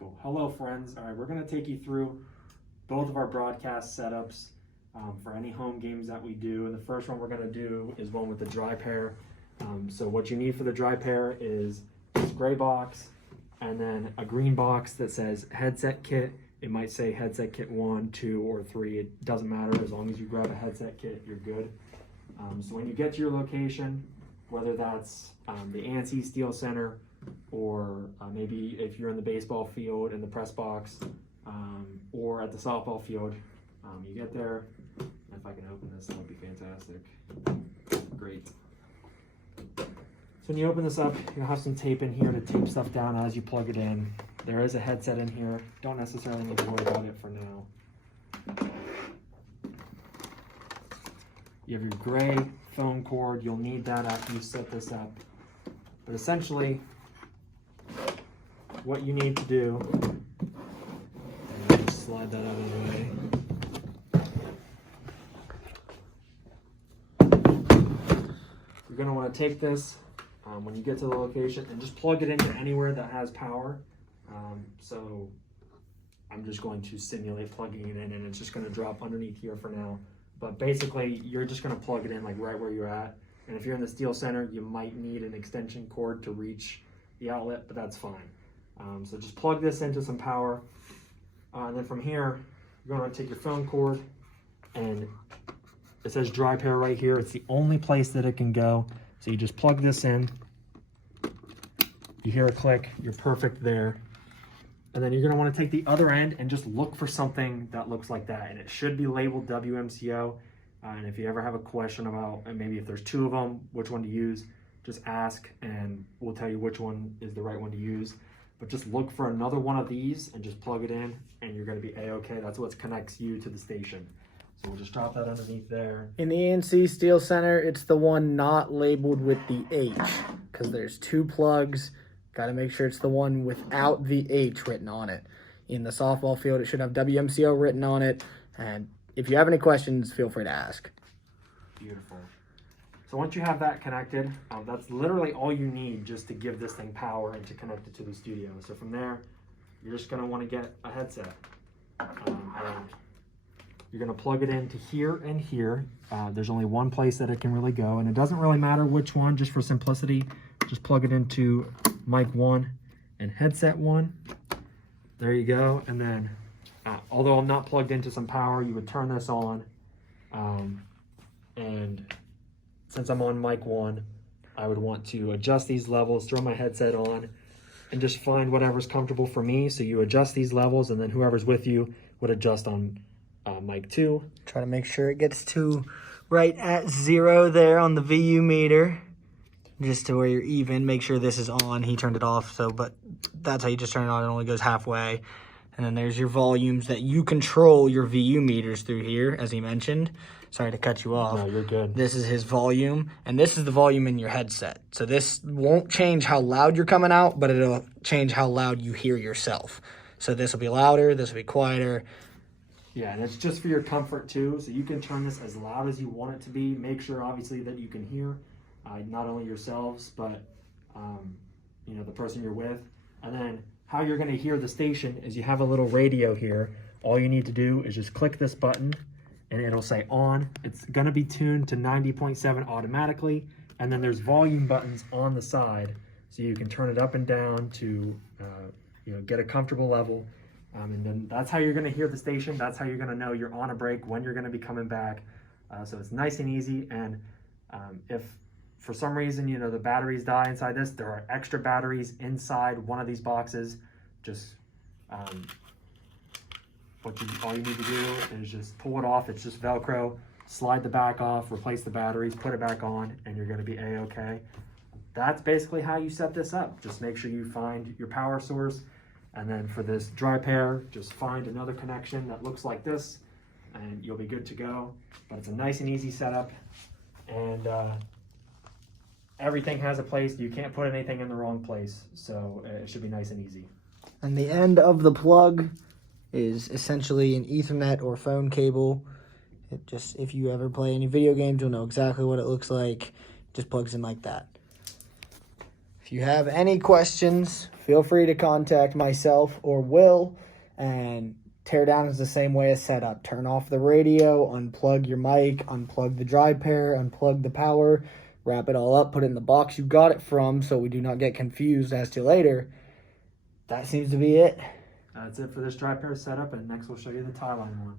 Cool. Hello, friends. All right, we're going to take you through both of our broadcast setups for any home games that we do. And the first one we're going to do is one with the dry pair. So what you need for the dry pair is this gray box and then a green box that says headset kit. It might say headset kit 1, 2, or 3. It doesn't matter. As long as you grab a headset kit, you're good. So when you get to your location, whether that's the ANSI Steel Center or maybe if you're in the baseball field in the press box or at the softball field, you get there. If I can open this, that would be fantastic. Great. So when you open this up, you'll have some tape in here to tape stuff down as you plug it in. There is a headset in here. Don't necessarily need to worry about it for now. You have your gray phone cord. You'll need that after you set this up. But essentially, what you need to do, just slide that out of the way. You're going to want to take this when you get to the location and just plug it into anywhere that has power. So I'm just going to simulate plugging it in, and it's just going to drop underneath here for now. But basically, you're just going to plug it in like right where you're at. And if you're in the Steel Center, you might need an extension cord to reach the outlet, but that's fine. So just plug this into some power. And then from here, you're going to take your phone cord, and it says dry pair right here. It's the only place that it can go. So you just plug this in. You hear a click, you're perfect there. And then you're going to want to take the other end and just look for something that looks like that. And it should be labeled WMCO. And if you ever have a question about, and maybe if there's two of them, which one to use, just ask and we'll tell you which one is the right one to use. But just look for another one of these and just plug it in and you're going to be A-okay. That's what connects you to the station. So we'll just drop that underneath there. In the ANC Steel Center, it's the one not labeled with the H because there's two plugs. Got to make sure it's the one without the H written on it. In the softball field, it should have WMCO written on it. And if you have any questions, feel free to ask. Beautiful. So once you have that connected, that's literally all you need just to give this thing power and to connect it to the studio. So from there, you're just going to want to get a headset. And you're going to plug it into here and here. There's only one place that it can really go, and it doesn't really matter which one, just for simplicity. Just plug it into mic 1 and headset 1. There you go. And then, although I'm not plugged into some power, you would turn this on. And since I'm on mic 1, I would want to adjust these levels, throw my headset on, and just find whatever's comfortable for me. So you adjust these levels, and then whoever's with you would adjust on mic 2. Try to make sure it gets to right at 0 there on the VU meter. Just to where you're even. Make sure this is on. He turned it off, but that's how you just turn it on. It only goes halfway. And then there's your volumes that you control your VU meters through here, as he mentioned. Sorry to cut you off. No, you're good. This is his volume, and this is the volume in your headset. So this won't change how loud you're coming out, but it'll change how loud you hear yourself. So this will be louder, this will be quieter. Yeah, and it's just for your comfort too. So you can turn this as loud as you want it to be. Make sure, obviously, that you can hear. Not only yourselves, but the person you're with. And then how you're going to hear the station is you have a little radio here. All you need to do is just click this button and it'll say on. It's going to be tuned to 90.7 automatically. And then there's volume buttons on the side so you can turn it up and down to get a comfortable level. And then that's how you're going to hear the station. That's how you're going to know you're on a break, when you're going to be coming back. So it's nice and easy. And if for some reason, the batteries die inside this, there are extra batteries inside one of these boxes. Just all you need to do is just pull it off. It's just Velcro, slide the back off, replace the batteries, put it back on, and you're going to be A-okay. That's basically how you set this up. Just make sure you find your power source. And then for this dry pair, just find another connection that looks like this, and you'll be good to go. But it's a nice and easy setup. And everything has a place. You can't put anything in the wrong place, so it should be nice and easy. And the end of the plug is essentially an Ethernet or phone cable. It just, if you ever play any video games, you'll know exactly what it looks like. It just plugs in like that. If you have any questions, feel free to contact myself or Will. And tear down is the same way as setup. Turn off the radio, unplug your mic, unplug the dry pair, unplug the power, wrap it all up, put it in the box you got it from so we do not get confused as to later. That seems to be it. That's it for this dry pair setup, and next we'll show you the tie line one.